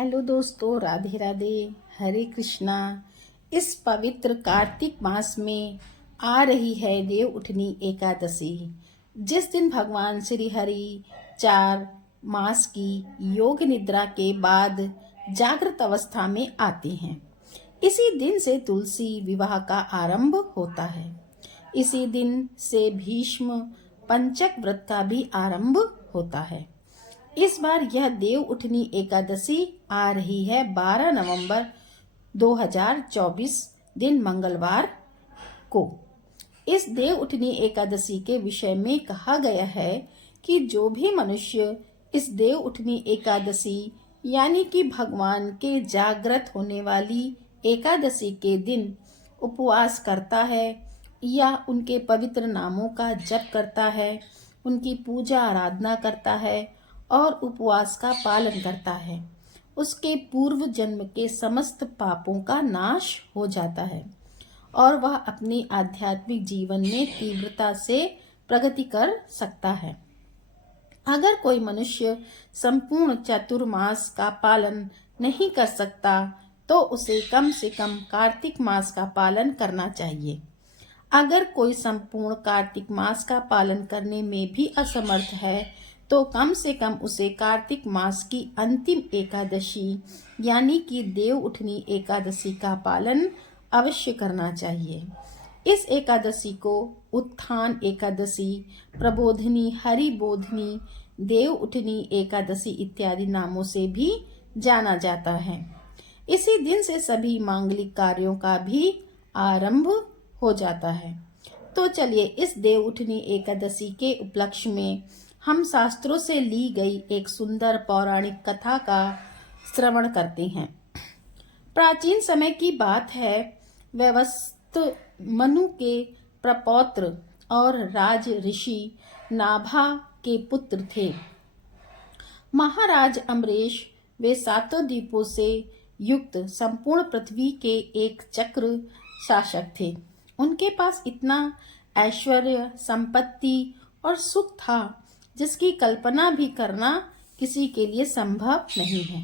Hello दोस्तों, राधे राधे, हरे कृष्णा। इस पवित्र कार्तिक मास में आ रही है देव उठनी एकादशी, जिस दिन भगवान श्री हरि 4 मास की योग निद्रा के बाद जागृत अवस्था में आते हैं। इसी दिन से तुलसी विवाह का आरंभ होता है। इसी दिन से भीष्म पंचक व्रत का भी आरंभ होता है। इस बार यह देव उठनी एकादशी आ रही है 12 नवंबर 2024 दिन मंगलवार को। इस देव उठनी एकादशी के विषय में कहा गया है कि जो भी मनुष्य इस देव उठनी एकादशी यानी कि भगवान के जागृत होने वाली एकादशी के दिन उपवास करता है या उनके पवित्र नामों का जप करता है, उनकी पूजा आराधना करता है और उपवास का पालन करता है, उसके पूर्व जन्म के समस्त पापों का नाश हो जाता है और वह अपने आध्यात्मिक जीवन में तीव्रता से प्रगति कर सकता है। अगर कोई मनुष्य संपूर्ण चातुर्मास का पालन नहीं कर सकता तो उसे कम से कम कार्तिक मास का पालन करना चाहिए। अगर कोई संपूर्ण कार्तिक मास का पालन करने में भी असमर्थ है तो कम से कम उसे कार्तिक मास की अंतिम एकादशी यानी कि देव उठनी एकादशी का पालन अवश्य करना चाहिए। इस एकादशी को उत्थान एकादशी, प्रबोधिनी, हरिबोधिनी, देव उठनी एकादशी इत्यादि नामों से भी जाना जाता है। इसी दिन से सभी मांगलिक कार्यों का भी आरंभ हो जाता है। तो चलिए इस देव उठनी एकादशी के उपलक्ष्य में हम शास्त्रों से ली गई एक सुंदर पौराणिक कथा का श्रवण करते हैं। प्राचीन समय की बात है। वैवस्वत मनु के प्रपौत्र और राज ऋषि नाभा के पुत्र थे। महाराज अम्बरीश वे 7 द्वीपों से युक्त संपूर्ण पृथ्वी के एक चक्र शासक थे। उनके पास इतना ऐश्वर्य, संपत्ति और सुख था जिसकी कल्पना भी करना किसी के लिए संभव नहीं है।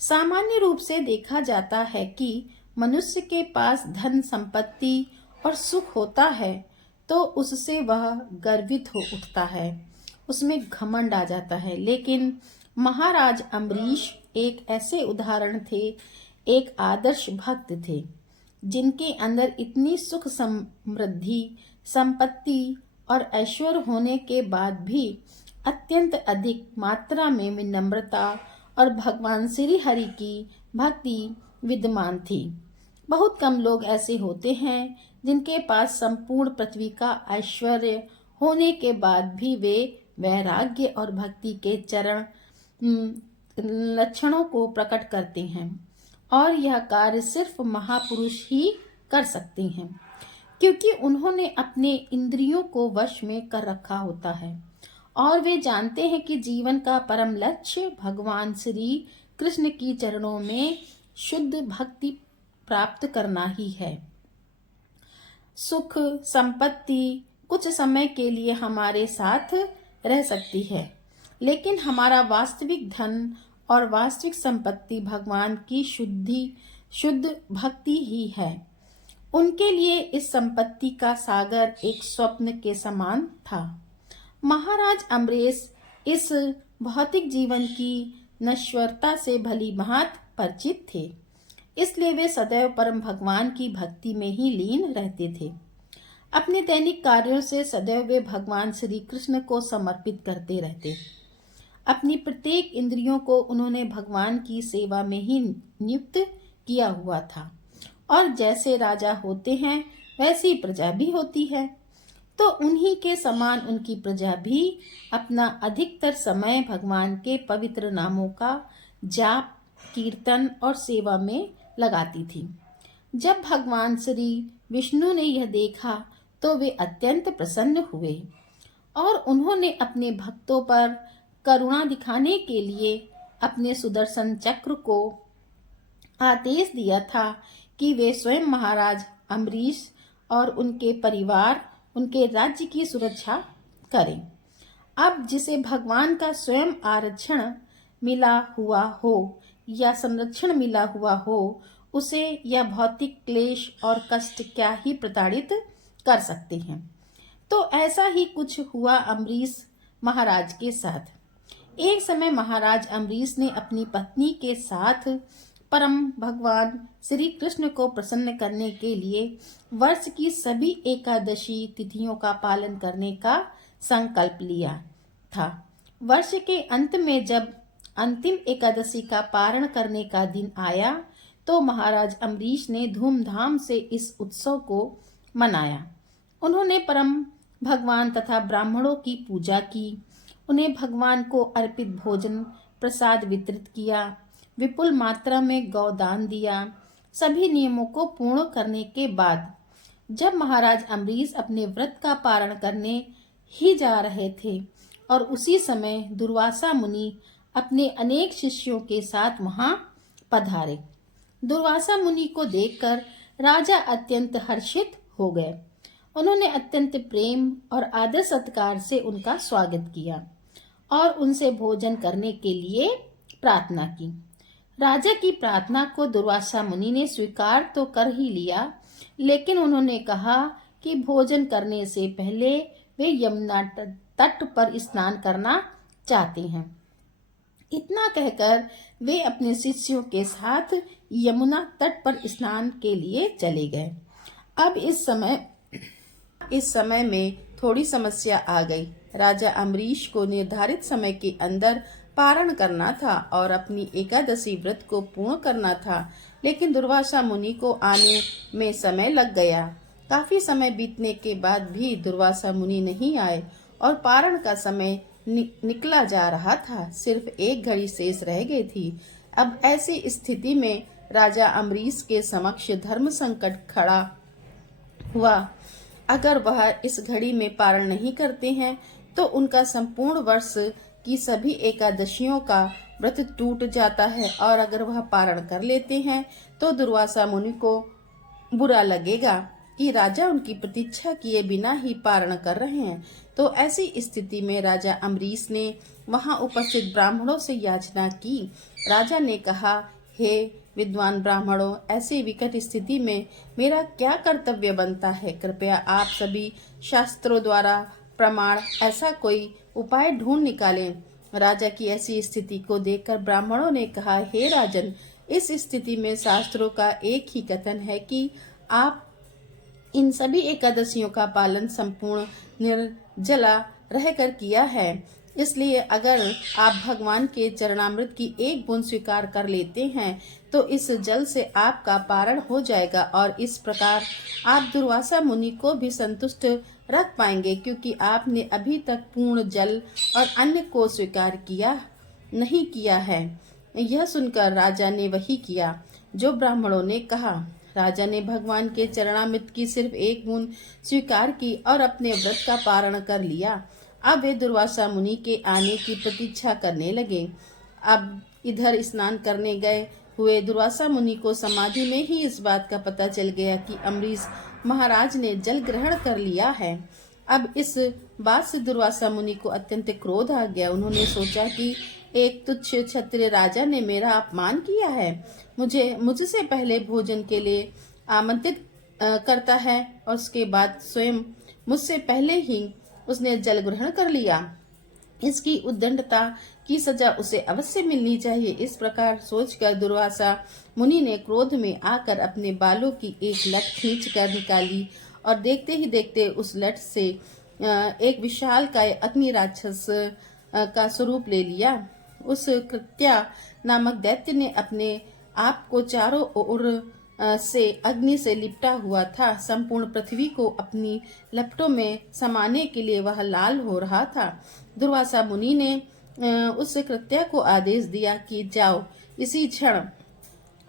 सामान्य रूप से देखा जाता है कि मनुष्य के पास धन, संपत्ति और सुख होता है तो उससे वह गर्वित हो उठता है, उसमें घमंड आ जाता है। लेकिन महाराज अम्बरीश एक ऐसे उदाहरण थे, एक आदर्श भक्त थे जिनके अंदर इतनी सुख, समृद्धि, संपत्ति और ऐश्वर्य होने के बाद भी अत्यंत अधिक मात्रा में विनम्रता और भगवान श्री हरि की भक्ति विद्यमान थी। बहुत कम लोग ऐसे होते हैं जिनके पास संपूर्ण पृथ्वी का ऐश्वर्य होने के बाद भी वे वैराग्य और भक्ति के चरण लक्षणों को प्रकट करते हैं। और यह कार्य सिर्फ महापुरुष ही कर सकते हैं, क्योंकि उन्होंने अपने इंद्रियों को वश में कर रखा होता है और वे जानते हैं कि जीवन का परम लक्ष्य भगवान श्री कृष्ण की चरणों में शुद्ध भक्ति प्राप्त करना ही है। सुख, संपत्ति कुछ समय के लिए हमारे साथ रह सकती है, लेकिन हमारा वास्तविक धन और वास्तविक संपत्ति भगवान की शुद्ध भक्ति ही है। उनके लिए इस संपत्ति का सागर एक स्वप्न के समान था। महाराज अम्बरीश इस भौतिक जीवन की नश्वरता से भली भांति परिचित थे, इसलिए वे सदैव परम भगवान की भक्ति में ही लीन रहते थे। अपने दैनिक कार्यों से सदैव वे भगवान श्री कृष्ण को समर्पित करते रहते। अपनी प्रत्येक इंद्रियों को उन्होंने भगवान की सेवा में ही नियुक्त किया हुआ था और जैसे राजा होते हैं वैसी प्रजा भी होती है, तो उन्हीं के समान उनकी प्रजा भी अपना अधिकतर समय भगवान के पवित्र नामों का जाप, कीर्तन और सेवा में लगाती थी। जब भगवान श्री विष्णु ने यह देखा तो वे अत्यंत प्रसन्न हुए और उन्होंने अपने भक्तों पर करुणा दिखाने के लिए अपने सुदर्शन चक्र को आदेश दिया था कि वे स्वयं महाराज अम्बरीश और उनके परिवार, उनके राज्य की सुरक्षा करें। अब जिसे भगवान का स्वयं आरक्षण मिला हुआ हो या संरक्षण मिला हुआ हो, उसे यह भौतिक क्लेश और कष्ट क्या ही प्रताड़ित कर सकते हैं। तो ऐसा ही कुछ हुआ अम्बरीश महाराज के साथ। एक समय महाराज अम्बरीश ने अपनी पत्नी के साथ परम भगवान श्री कृष्ण को प्रसन्न करने के लिए वर्ष की सभी एकादशी तिथियों का पालन करने का संकल्प लिया था। वर्ष के अंत में जब अंतिम एकादशी का पारण करने का दिन आया, तो महाराज अम्बरीश ने धूमधाम से इस उत्सव को मनाया। उन्होंने परम भगवान तथा ब्राह्मणों की पूजा की, उन्हें भगवान को अर्पित भोजन प्रसाद वितरित किया, विपुल मात्रा में गौदान दिया। सभी नियमों को पूर्ण करने के बाद जब महाराज अम्बरीश अपने व्रत का पारण करने ही जा रहे थे और उसी समय दुर्वासा मुनि अपने अनेक शिष्यों के साथ वहां पधारे। दुर्वासा मुनि को देखकर राजा अत्यंत हर्षित हो गए। उन्होंने अत्यंत प्रेम और आदर सत्कार से उनका स्वागत किया और उनसे भोजन करने के लिए प्रार्थना की। राजा की प्रार्थना को दुर्वासा मुनि ने स्वीकार तो कर ही लिया, लेकिन उन्होंने कहा कि भोजन करने से पहले वे यमुना तट पर स्नान करना चाहते हैं। इतना कहकर वे अपने शिष्यों के साथ यमुना तट पर स्नान के लिए चले गए। अब इस समय में थोड़ी समस्या आ गई। राजा अम्बरीश को निर्धारित समय के अंदर पारण करना था और अपनी एकादशी व्रत को पूर्ण करना था, लेकिन दुर्वासा मुनि को आने में समय लग गया। काफी समय बीतने के बाद भी दुर्वासा मुनि नहीं आए और पारण का समय निकला जा रहा था। सिर्फ एक घड़ी शेष रह गई थी। अब ऐसी स्थिति में राजा अम्बरीश के समक्ष धर्म संकट खड़ा हुआ। अगर वह इस घड़ी में पारण नहीं करते हैं तो उनका संपूर्ण वर्ष की सभी एकादशियों का व्रत टूट जाता है, और अगर वह पारण कर लेते हैं तो दुर्वासा मुनि को बुरा लगेगा कि राजा उनकी प्रतीक्षा किए बिना ही पारण कर रहे हैं। तो ऐसी स्थिति में राजा अम्बरीश ने वहां उपस्थित ब्राह्मणों से याचना की। राजा ने कहा, हे विद्वान ब्राह्मणों, ऐसी विकट स्थिति में मेरा क्या कर्तव्य बनता है? कृपया आप सभी शास्त्रों द्वारा प्रमाण ऐसा कोई उपाय ढूंढ निकालें। राजा की ऐसी स्थिति को देखकर ब्राह्मणों ने कहा, हे राजन, इस स्थिति में शास्त्रों का एक ही कथन है कि आप इन सभी एकादशियों का पालन संपूर्ण निर्जला रहकर किया है। इसलिए अगर आप भगवान के चरणामृत की एक बूंद स्वीकार कर लेते हैं तो इस जल से आपका पारण हो जाएगा, और इस प्रकार आप दुर्वासा मुनि को भी संतुष्ट रख पाएंगे, क्योंकि आपने अभी तक पूर्ण जल और अन्न को स्वीकार नहीं किया है। यह सुनकर राजा ने वही किया जो ब्राह्मणों ने कहा। राजा ने भगवान के चरणामृत की सिर्फ एक बूंद स्वीकार की और अपने व्रत का पारण कर लिया। अब वे दुर्वासा मुनि के आने की प्रतीक्षा करने लगे। अब इधर स्नान करने गए हुए दुर्वासा मुनि को समाधि में ही इस बात का पता चल गया कि अम्बरीश महाराज ने जल ग्रहण कर लिया है। अब इस बात से दुर्वासा मुनि को अत्यंत क्रोध आ गया। उन्होंने सोचा कि एक तुच्छ क्षत्रिय राजा ने मेरा अपमान किया है, मुझसे पहले भोजन के लिए आमंत्रित करता है और उसके बाद स्वयं मुझसे पहले ही उसने जल ग्रहण कर लिया। इसकी उद्दंडता की सजा उसे अवश्य मिलनी चाहिए। इस प्रकार सोचकर दुर्वासा मुनि ने क्रोध में आकर अपने बालों की एक लट खींच कर निकाली और देखते ही देखते उस लट से एक विशाल काय अग्नि राक्षस का स्वरूप ले लिया। उस कृत्या नामक दैत्य ने अपने आप को चारों ओर से अग्नि से लिपटा हुआ था। संपूर्ण पृथ्वी को अपनी लपटों में समाने के लिए वह लाल हो रहा था। दुर्वासा मुनि ने उस कृत्या को आदेश दिया कि जाओ, इसी क्षण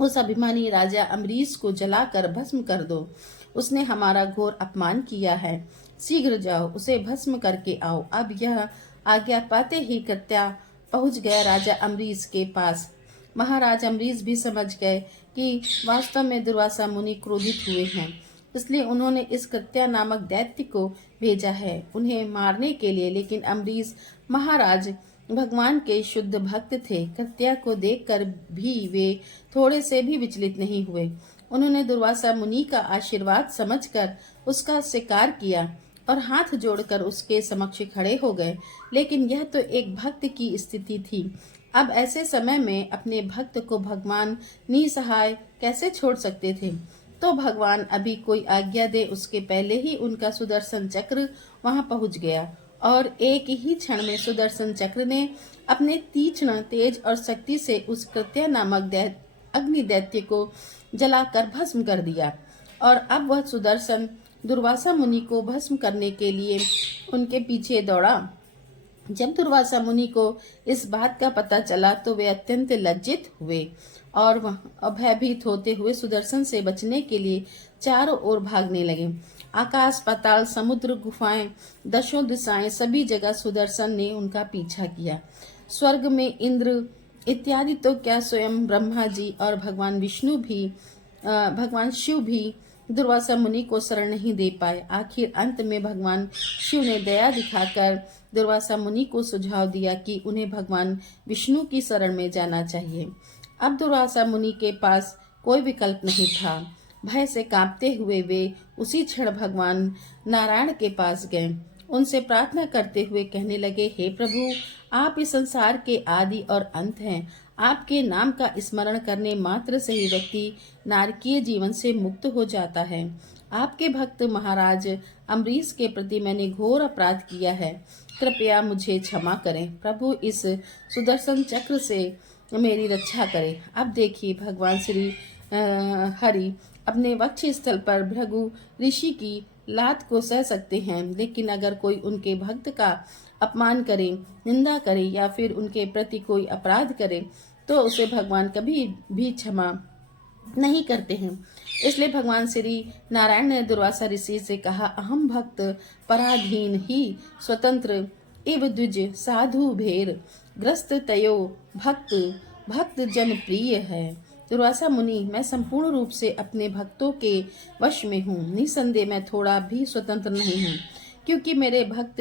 उस अभिमानी राजा अम्बरीश को जलाकर भस्म कर दो। उसने हमारा घोर अपमान किया है। शीघ्र जाओ, उसे भस्म करके आओ। अब यह आज्ञा पाते ही कृत्या पहुंच गया राजा अम्बरीश के पास। महाराज अम्बरीश भी समझ गए कि वास्तव में दुर्वासा मुनि क्रोधित हुए हैं, इसलिए उन्होंने इस कृत्या नामक दैत्य को भेजा है उन्हें मारने के लिए। लेकिन अम्बरीश महाराज भगवान के शुद्ध भक्त थे। कृत्या को देखकर भी वे थोड़े से भी विचलित नहीं हुए। उन्होंने दुर्वासा मुनि का आशीर्वाद समझकर उसका स्वीकार किया और हाथ जोड़कर उसके समक्ष खड़े हो गए। लेकिन यह तो एक भक्त की स्थिति थी। अब ऐसे समय में अपने भक्त को भगवान निसहाय कैसे छोड़ सकते थे? तो भगवान अभी कोई आज्ञा दे उसके पहले ही उनका सुदर्शन चक्र वहां पहुंच गया और एक ही क्षण में सुदर्शन चक्र ने अपने तीक्ष्ण तेज और शक्ति से उस कृत्या नामक अग्नि दैत्य को जलाकर भस्म कर दिया। और अब वह सुदर्शन दुर्वासा मुनि को भस्म करने के लिए उनके पीछे दौड़ा। जब दुर्वासा मुनि को इस बात का पता चला तो वे अत्यंत लज्जित हुए और वह भयभीत होते हुए सुदर्शन से बचने के लिए चारों ओर भागने लगे। आकाश, पाताल, समुद्र, गुफाएं, दशों दिशाएं, सभी जगह सुदर्शन ने उनका पीछा किया। स्वर्ग में इंद्र इत्यादि तो क्या, स्वयं ब्रह्मा जी और भगवान शिव भी दुर्वासा मुनि को शरण नहीं दे पाए। आखिर अंत में भगवान शिव ने दया दिखाकर दुर्वासा मुनि को सुझाव दिया कि उन्हें भगवान विष्णु की शरण में जाना चाहिए। अब दुर्वासा मुनि के पास कोई विकल्प नहीं था। भय से कांपते हुए वे उसी क्षण भगवान नारायण के पास गए। उनसे प्रार्थना करते हुए कहने लगे, हे प्रभु, आप इस संसार के आदि और अंत हैं। आपके नाम का स्मरण करने मात्र से ही व्यक्ति नारकीय जीवन से मुक्त हो जाता है। आपके भक्त महाराज अम्बरीश के प्रति मैंने घोर अपराध किया है। कृपया मुझे क्षमा करें। प्रभु इस सुदर्शन चक्र से मेरी रक्षा करें। अब देखिए, भगवान श्री हरि अपने वक्ष स्थल पर भृगु ऋषि की लात को सह सकते हैं, लेकिन अगर कोई उनके भक्त का अपमान करे, निंदा करे या फिर उनके प्रति कोई अपराध करे तो उसे भगवान कभी भी क्षमा नहीं करते हैं। इसलिए भगवान श्री नारायण ने दुर्वासा ऋषि से कहा, अहम भक्त पराधीन ही स्वतंत्र इव द्विज साधु भेर ग्रस्त तयो भक्त जन प्रिय है। दुर्वासा मुनि, मैं संपूर्ण रूप से अपने भक्तों के वश में हूँ। निसंदेह मैं थोड़ा भी स्वतंत्र नहीं हूँ, क्योंकि मेरे भक्त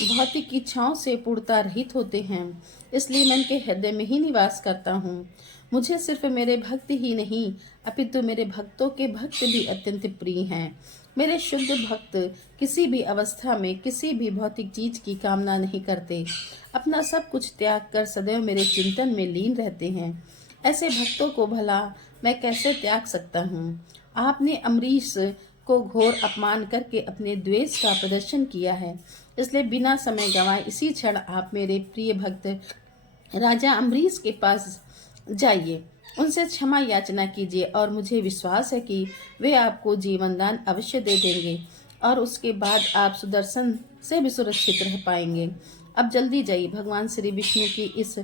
भौतिक इच्छाओं से पूर्णता रहित होते हैं। इसलिए मैं उनके हृदय में ही निवास करता हूँ। मुझे सिर्फ मेरे भक्त ही नहीं, अपितु मेरे भक्तों के भक्त भी अत्यंत प्रिय हैं। मेरे शुद्ध भक्त किसी भी अवस्था में किसी भी भौतिक चीज की कामना नहीं करते। अपना सब कुछ त्याग कर सदैव मेरे चिंतन में लीन रहते हैं। ऐसे भक्तों को भला मैं कैसे त्याग सकता हूँ? आपने अम्बरीश को घोर अपमान करके अपने द्वेष का प्रदर्शन किया है। इसलिए बिना समय गंवाए इसी क्षण आप मेरे प्रिय भक्त राजा अम्बरीश के पास जाइए, उनसे क्षमा याचना कीजिए और मुझे विश्वास है कि वे आपको जीवन दान अवश्य दे देंगे और उसके बाद आप सुदर्शन से भी सुरक्षित रह पाएंगे। अब जल्दी जाइए। भगवान श्री विष्णु की इस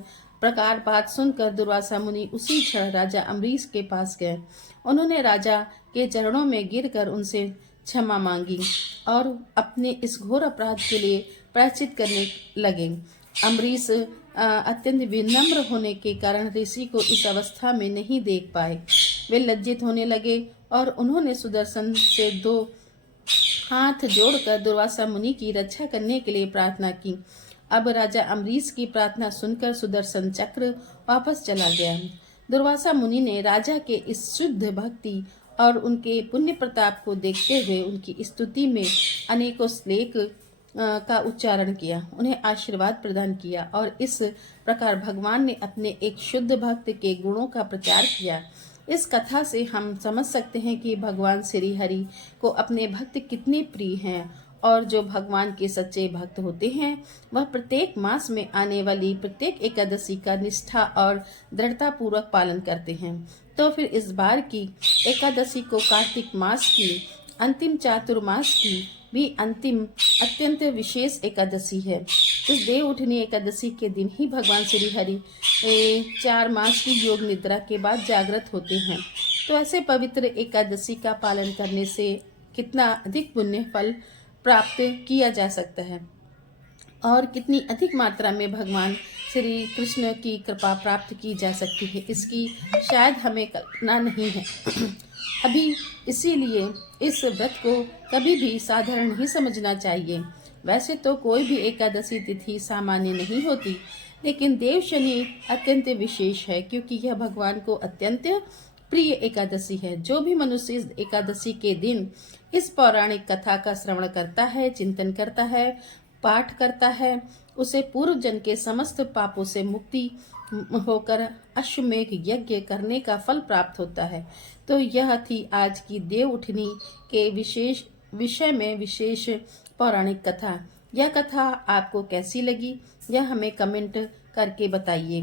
प्रकार बात सुनकर दुर्वासा मुनि उसी क्षण राजा अम्बरीश के पास गए। उन्होंने राजा के चरणों में गिरकर उनसे क्षमा मांगी और अपने इस घोर अपराध के लिए प्रायश्चित करने लगे। अम्बरीश अत्यंत विनम्र होने के कारण ऋषि को इस अवस्था में नहीं देख पाए। वे लज्जित होने लगे और उन्होंने सुदर्शन से दो हाथ जोड़कर दुर्वासा मुनि की रक्षा करने के लिए प्रार्थना की। अब राजा अम्बरीश की प्रार्थना सुनकर सुदर्शन चक्र वापस चला गया। दुर्वासा मुनि ने राजा के इस शुद्ध भक्ति और उनके पुण्य प्रताप को देखते हुए उनकी स्तुति में अनेकों श्लोक का उच्चारण किया, उन्हें आशीर्वाद प्रदान किया और इस प्रकार भगवान ने अपने एक शुद्ध भक्त के गुणों का प्रचार किया। इस कथा से हम समझ सकते हैं कि भगवान श्री हरि को अपने भक्त कितने प्रिय हैं और जो भगवान के सच्चे भक्त होते हैं वह प्रत्येक मास में आने वाली प्रत्येक एकादशी का निष्ठा और दृढ़ता पूर्वक पालन करते हैं। तो फिर इस बार की एकादशी को कार्तिक मास की अंतिम चातुर्मास की भी अंतिम अत्यंत विशेष एकादशी है। इस देव उठनी एकादशी के दिन ही भगवान श्री हरि 4 मास की योग निद्रा के बाद जागृत होते हैं। तो ऐसे पवित्र एकादशी का पालन करने से कितना अधिक पुण्य फल प्राप्त किया जा सकता है और कितनी अधिक मात्रा में भगवान श्री कृष्ण की कृपा प्राप्त की जा सकती है, इसकी शायद हमें कल्पना नहीं है। अभी इसीलिए इस व्रत को कभी भी साधारण नहीं समझना चाहिए। वैसे तो कोई भी एकादशी तिथि सामान्य नहीं होती, लेकिन देव शनि अत्यंत विशेष है क्योंकि यह भगवान को अत्यंत प्रिय एकादशी है। जो भी मनुष्य इस एकादशी के दिन इस पौराणिक कथा का श्रवण करता है, चिंतन करता है, पाठ करता है, उसे पूर्व जन्म के समस्त पापों से मुक्ति होकर अश्वमेघ यज्ञ करने का फल प्राप्त होता है। तो यह थी आज की देव उठनी के विशेष विषय में विशेष पौराणिक कथा। यह कथा आपको कैसी लगी यह हमें कमेंट करके बताइए।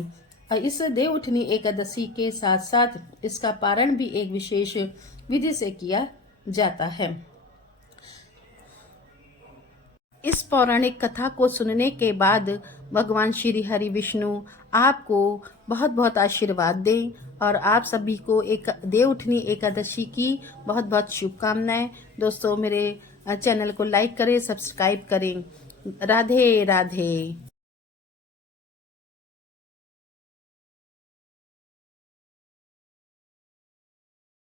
और इस देव उठनी एकादशी के साथ साथ इसका पारण भी एक विशेष विधि से किया जाता है। इस पौराणिक कथा को सुनने के बाद भगवान श्री हरि विष्णु आपको बहुत बहुत आशीर्वाद दें और आप सभी को एक देव उठनी एकादशी की बहुत बहुत शुभकामनाएं। दोस्तों मेरे चैनल को लाइक करें, सब्सक्राइब करें। राधे राधे।